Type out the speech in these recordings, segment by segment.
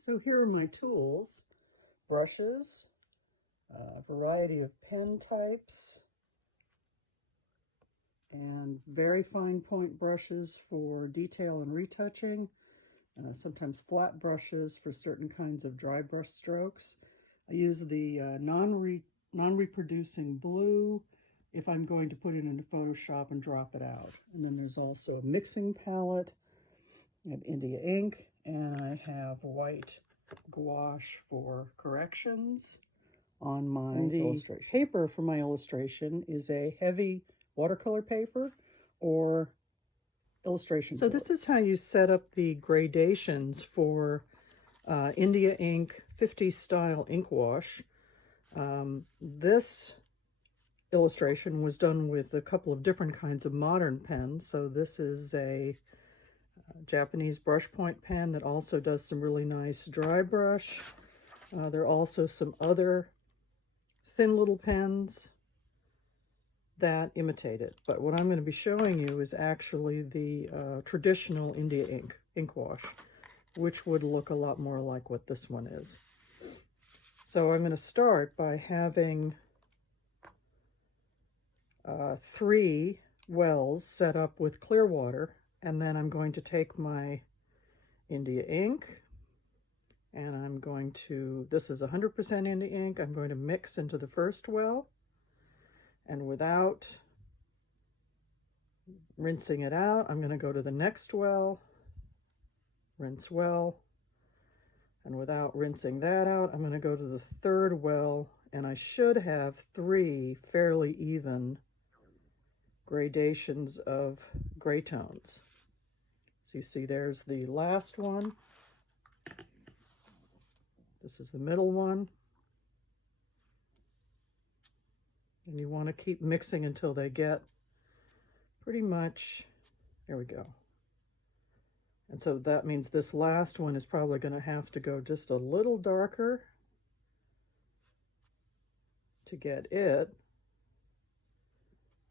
So here are my tools: brushes, a variety of pen types, and very fine point brushes for detail and retouching, sometimes flat brushes for certain kinds of dry brush strokes. I use the non-reproducing blue if I'm going to put it into Photoshop and drop it out. And then there's also a mixing palette. I have India ink, and I have white gouache for corrections on my illustration. The paper for my illustration is a heavy watercolor paper or illustration board. So this is how you set up the gradations for India ink 50s style ink wash. This illustration was done with a couple of different kinds of modern pens. So this is a Japanese brush point pen that also does some really nice dry brush. There are also some other thin little pens that imitate it. But what I'm going to be showing you is actually the traditional India ink wash, which would look a lot more like what this one is. So I'm going to start by having 3 wells set up with clear water, and then I'm going to take my India ink, and I'm going to, this is 100% India ink, I'm going to mix into the first well, and without rinsing it out, I'm going to go to the next well, rinse well, and without rinsing that out, I'm going to go to the third well, and I should have 3 fairly even gradations of gray tones. So you see there's the last one. This is the middle one. And you want to keep mixing until they get pretty much, there we go. And so that means this last one is probably going to have to go just a little darker to get it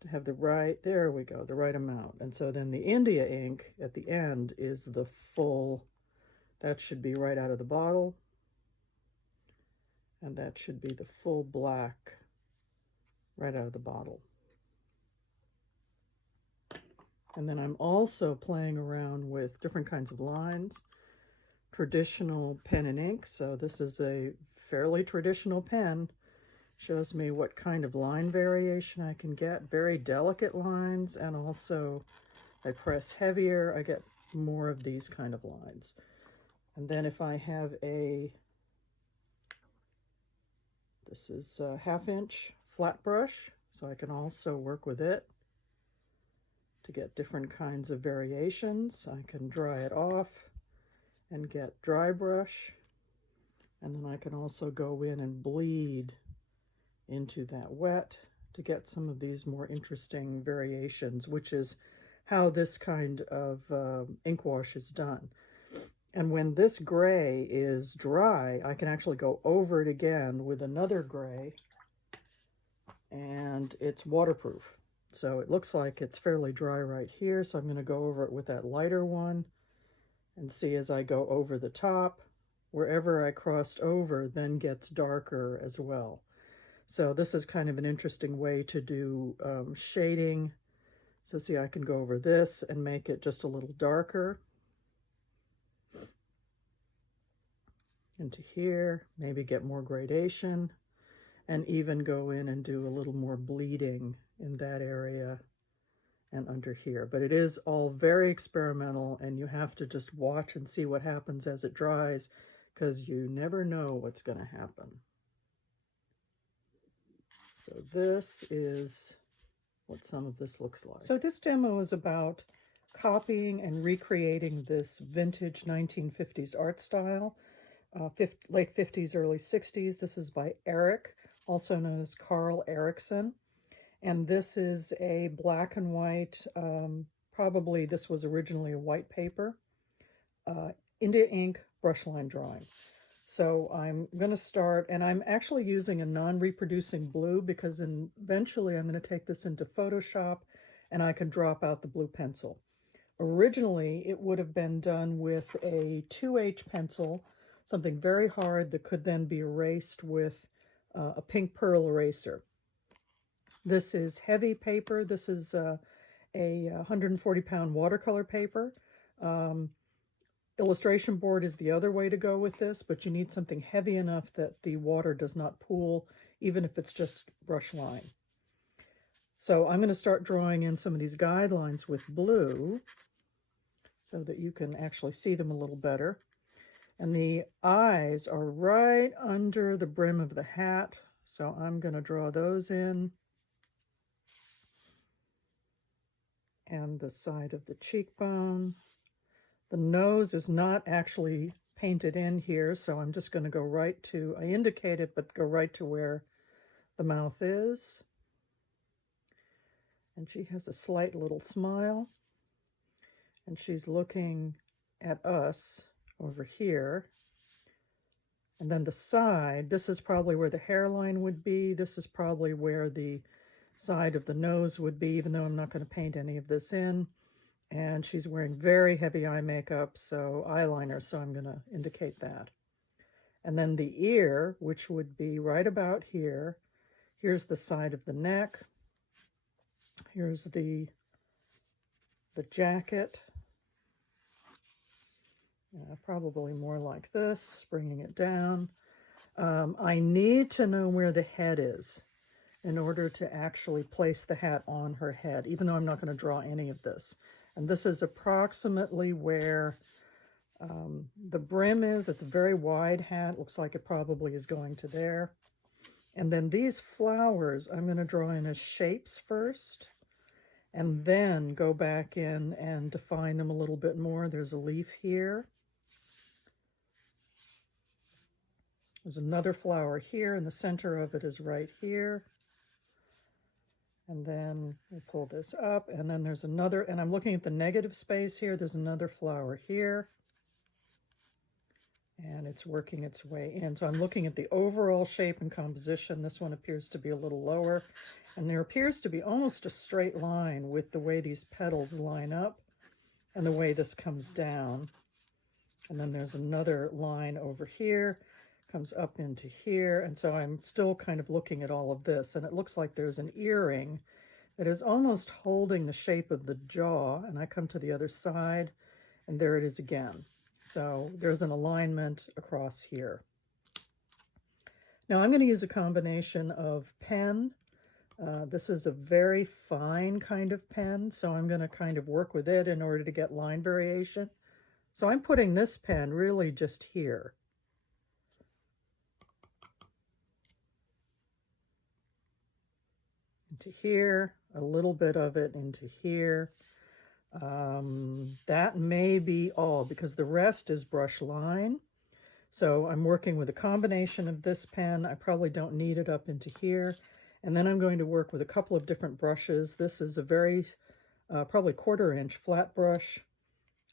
to have the right, there we go, the right amount. And so then the India ink at the end is the full, that should be right out of the bottle. And that should be the full black right out of the bottle. And then I'm also playing around with different kinds of lines, traditional pen and ink. So this is a fairly traditional pen. Shows me what kind of line variation I can get. Very delicate lines, and also I press heavier, I get more of these kind of lines. And then if I have this is a 1/2 inch flat brush, so I can also work with it to get different kinds of variations. I can dry it off and get dry brush, and then I can also go in and bleed into that wet to get some of these more interesting variations, which is how this kind of ink wash is done. And when this gray is dry, I can actually go over it again with another gray, and it's waterproof. So it looks like it's fairly dry right here, so I'm going to go over it with that lighter one and see as I go over the top, wherever I crossed over then gets darker as well. So this is kind of an interesting way to do shading. So see, I can go over this and make it just a little darker into here, maybe get more gradation, and even go in and do a little more bleeding in that area and under here. But it is all very experimental, and you have to just watch and see what happens as it dries, because you never know what's going to happen. So this is what some of this looks like. So this demo is about copying and recreating this vintage 1950s art style, late 50s, early 60s. This is by Eric, also known as Carl Erickson. And this is a black and white, probably this was originally a white paper, India ink brush line drawing. So I'm going to start, and I'm actually using a non-reproducing blue because eventually I'm going to take this into Photoshop and I can drop out the blue pencil. Originally, it would have been done with a 2H pencil, something very hard that could then be erased with a pink pearl eraser. This is heavy paper. This is a 140-pound watercolor paper. Illustration board is the other way to go with this, but you need something heavy enough that the water does not pool, even if it's just brush line. So I'm going to start drawing in some of these guidelines with blue so that you can actually see them a little better. And the eyes are right under the brim of the hat, so I'm going to draw those in. And the side of the cheekbone. The nose is not actually painted in here, so I'm just going to go right to, I indicate it, but go right to where the mouth is. And she has a slight little smile. And she's looking at us over here. And then the side, this is probably where the hairline would be. This is probably where the side of the nose would be, even though I'm not going to paint any of this in. And she's wearing very heavy eye makeup, so eyeliner, so I'm going to indicate that. And then the ear, which would be right about here. Here's the side of the neck. Here's the jacket. Probably more like this, bringing it down. I need to know where the head is in order to actually place the hat on her head, even though I'm not going to draw any of this. And this is approximately where the brim is. It's a very wide hat. Looks like it probably is going to there. And then these flowers, I'm going to draw in as shapes first, and then go back in and define them a little bit more. There's a leaf here. There's another flower here, and the center of it is right here. And then we pull this up, and then there's another, and I'm looking at the negative space here. There's another flower here. And it's working its way in. So I'm looking at the overall shape and composition. This one appears to be a little lower. And there appears to be almost a straight line with the way these petals line up and the way this comes down. And then there's another line over here, comes up into here. And so I'm still kind of looking at all of this. And it looks like there's an earring that is almost holding the shape of the jaw. And I come to the other side, and there it is again. So there's an alignment across here. Now I'm going to use a combination of pen. This is a very fine kind of pen, so I'm going to kind of work with it in order to get line variation. So I'm putting this pen really just here. Into here, a little bit of it into here. That may be all, because the rest is brush line. So I'm working with a combination of this pen. I probably don't need it up into here. And then I'm going to work with a couple of different brushes. This is a very, probably 1/4 inch flat brush.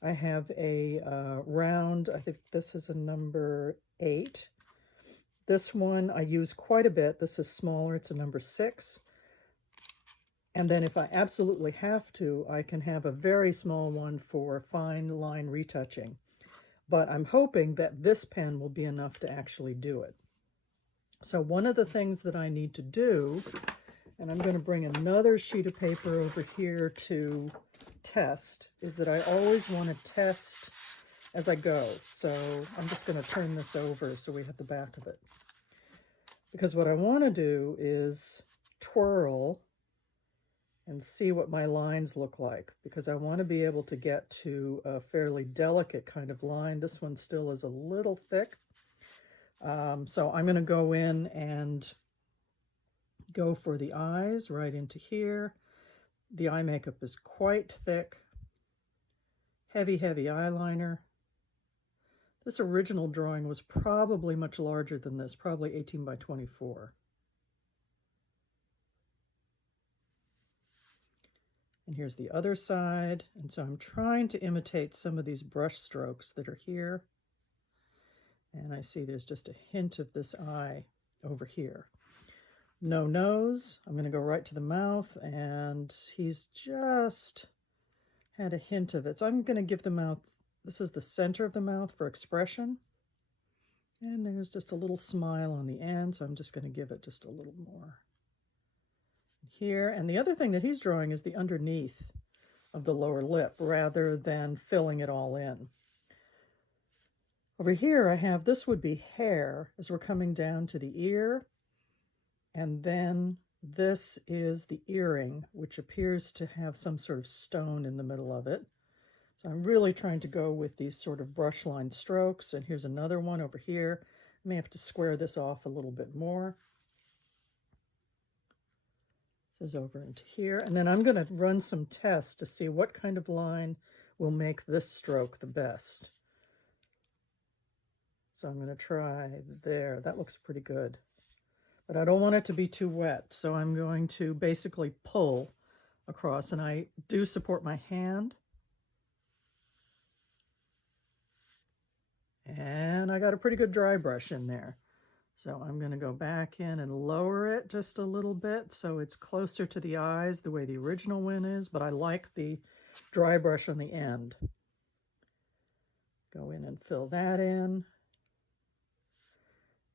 I have a round, I think this is a number 8. This one I use quite a bit. This is smaller, it's a number 6. And then if I absolutely have to, I can have a very small one for fine line retouching. But I'm hoping that this pen will be enough to actually do it. So one of the things that I need to do, and I'm going to bring another sheet of paper over here to test, is that I always want to test as I go. So I'm just going to turn this over so we have the back of it. Because what I want to do is twirl and see what my lines look like, because I want to be able to get to a fairly delicate kind of line. This one still is a little thick. So I'm going to go in and go for the eyes right into here. The eye makeup is quite thick. Heavy, heavy eyeliner. This original drawing was probably much larger than this, probably 18 by 24. And here's the other side. And so I'm trying to imitate some of these brush strokes that are here. And I see there's just a hint of this eye over here. No nose. I'm going to go right to the mouth, and he's just had a hint of it. So I'm going to give the mouth, this is the center of the mouth for expression. And there's just a little smile on the end, so I'm just going to give it just a little more here. And the other thing that he's drawing is the underneath of the lower lip rather than filling it all in. Over here I have, this would be hair as we're coming down to the ear, and then this is the earring, which appears to have some sort of stone in the middle of it. So I'm really trying to go with these sort of brush line strokes, and here's another one over here. I may have to square this off a little bit more. This is over into here, and then I'm going to run some tests to see what kind of line will make this stroke the best. So I'm going to try there. That looks pretty good. But I don't want it to be too wet, so I'm going to basically pull across, and I do support my hand. And I got a pretty good dry brush in there. So I'm going to go back in and lower it just a little bit so it's closer to the eyes the way the original one is, but I like the dry brush on the end. Go in and fill that in.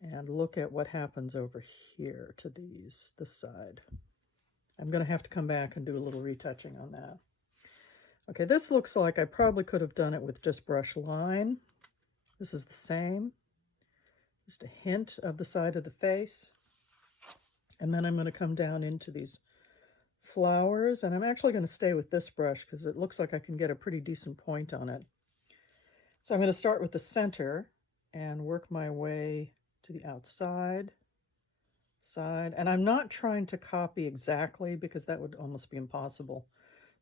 And look at what happens over here to this side. I'm going to have to come back and do a little retouching on that. Okay, this looks like I probably could have done it with just brush line. This is the same. Just a hint of the side of the face. And then I'm going to come down into these flowers, and I'm actually going to stay with this brush because it looks like I can get a pretty decent point on it. So I'm going to start with the center and work my way to the outside, side, and I'm not trying to copy exactly because that would almost be impossible.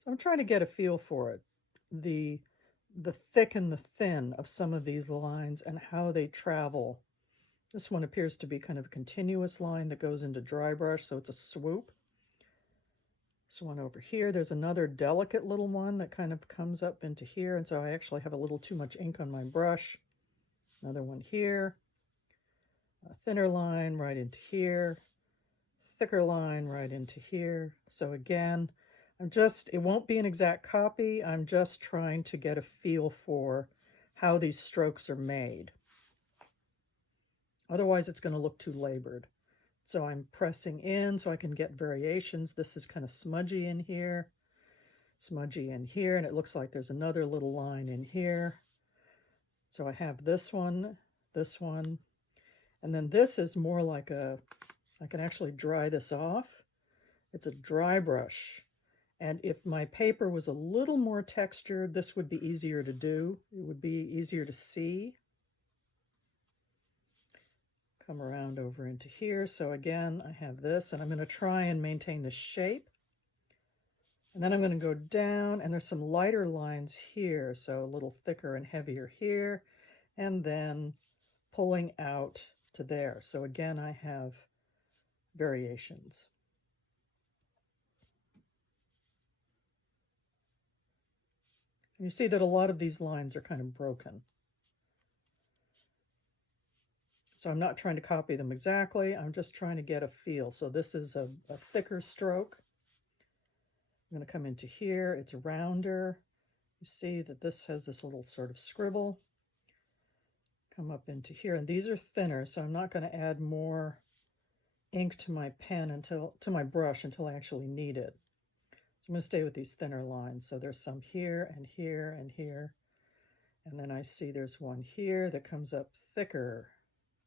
So I'm trying to get a feel for it, the thick and the thin of some of these lines and how they travel. This one appears to be kind of a continuous line that goes into dry brush, so it's a swoop. This one over here, there's another delicate little one that kind of comes up into here, and so I actually have a little too much ink on my brush. Another one here. A thinner line right into here, thicker line right into here. So again, it won't be an exact copy. I'm just trying to get a feel for how these strokes are made. Otherwise, it's going to look too labored. So I'm pressing in so I can get variations. This is kind of smudgy in here, and it looks like there's another little line in here. So I have this one, and then this is more like I can actually dry this off. It's a dry brush. And if my paper was a little more textured, this would be easier to do. It would be easier to see. Come around over into here. So again, I have this, and I'm going to try and maintain the shape. And then I'm going to go down, and there's some lighter lines here, so a little thicker and heavier here, and then pulling out to there. So again, I have variations. And you see that a lot of these lines are kind of broken. So I'm not trying to copy them exactly, I'm just trying to get a feel. So this is a thicker stroke. I'm going to come into here, it's rounder. You see that this has this little sort of scribble. Come up into here, and these are thinner, so I'm not going to add more ink to my pen to my brush until I actually need it. So I'm going to stay with these thinner lines. So there's some here and here and here. And then I see there's one here that comes up thicker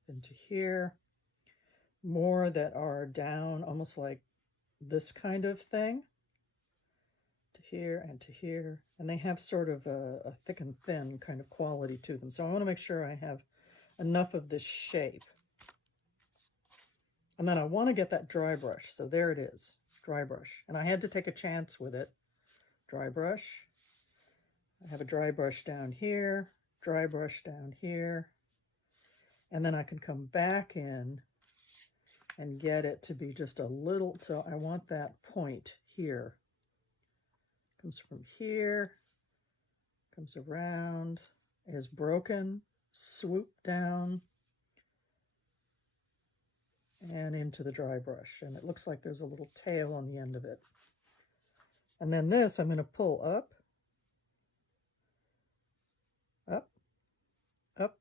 into here. More that are down almost like this kind of thing. To here and to here. And they have sort of a thick and thin kind of quality to them. So I want to make sure I have enough of this shape. And then I want to get that dry brush. So there it is, dry brush. And I had to take a chance with it. Dry brush. I have a dry brush down here, dry brush down here. And then I can come back in and get it to be just a little, so I want that point here. Comes from here, comes around, is broken, swoop down, and into the dry brush. And it looks like there's a little tail on the end of it. And then this, I'm going to pull up, up, up,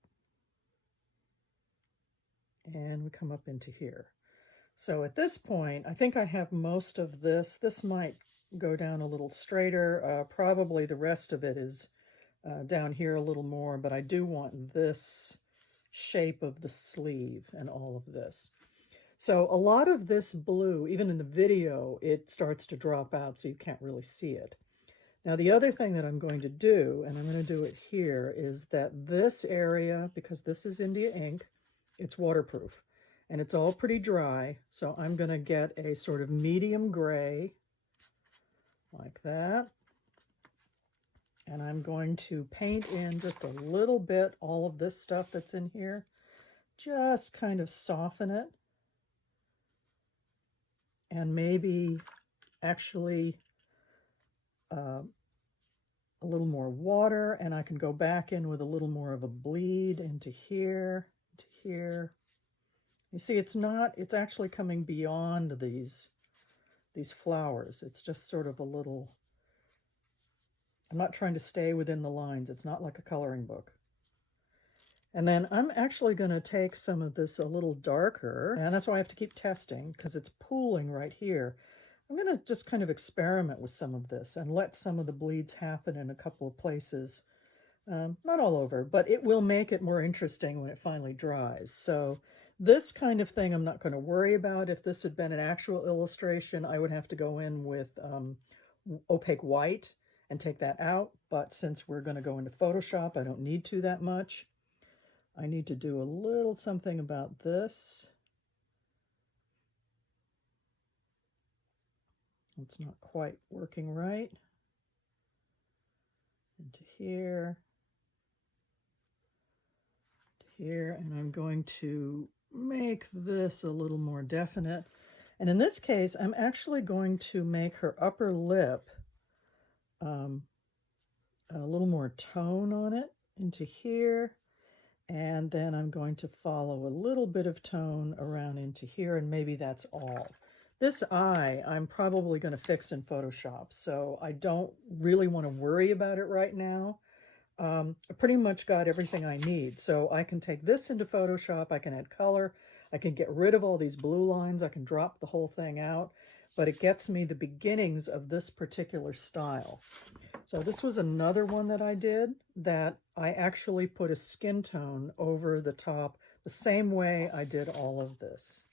and we come up into here. So at this point, I think I have most of this. This might go down a little straighter. Probably the rest of it is down here a little more, but I do want this shape of the sleeve and all of this. So a lot of this blue, even in the video, it starts to drop out so you can't really see it. Now the other thing that I'm going to do, and I'm going to do it here, is that this area, because this is India ink, it's waterproof and it's all pretty dry. So I'm going to get a sort of medium gray like that. And I'm going to paint in just a little bit all of this stuff that's in here. Just kind of soften it. And maybe actually a little more water, and I can go back in with a little more of a bleed into here, into here. You see, it's actually coming beyond these flowers. It's just sort of a little, I'm not trying to stay within the lines. It's not like a coloring book. And then I'm actually going to take some of this a little darker, and that's why I have to keep testing, because it's pooling right here. I'm going to just kind of experiment with some of this and let some of the bleeds happen in a couple of places. Not all over, but it will make it more interesting when it finally dries. So this kind of thing I'm not going to worry about. If this had been an actual illustration, I would have to go in with opaque white and take that out. But since we're going to go into Photoshop, I don't need to that much. I need to do a little something about this. It's not quite working right. Into here. Here, and I'm going to make this a little more definite. And in this case, I'm actually going to make her upper lip a little more tone on it into here. And then I'm going to follow a little bit of tone around into here, and maybe that's all. This eye, I'm probably going to fix in Photoshop, so I don't really want to worry about it right now. I pretty much got everything I need, so I can take this into Photoshop, I can add color, I can get rid of all these blue lines, I can drop the whole thing out, but it gets me the beginnings of this particular style. So this was another one that I did that I actually put a skin tone over the top the same way I did all of this.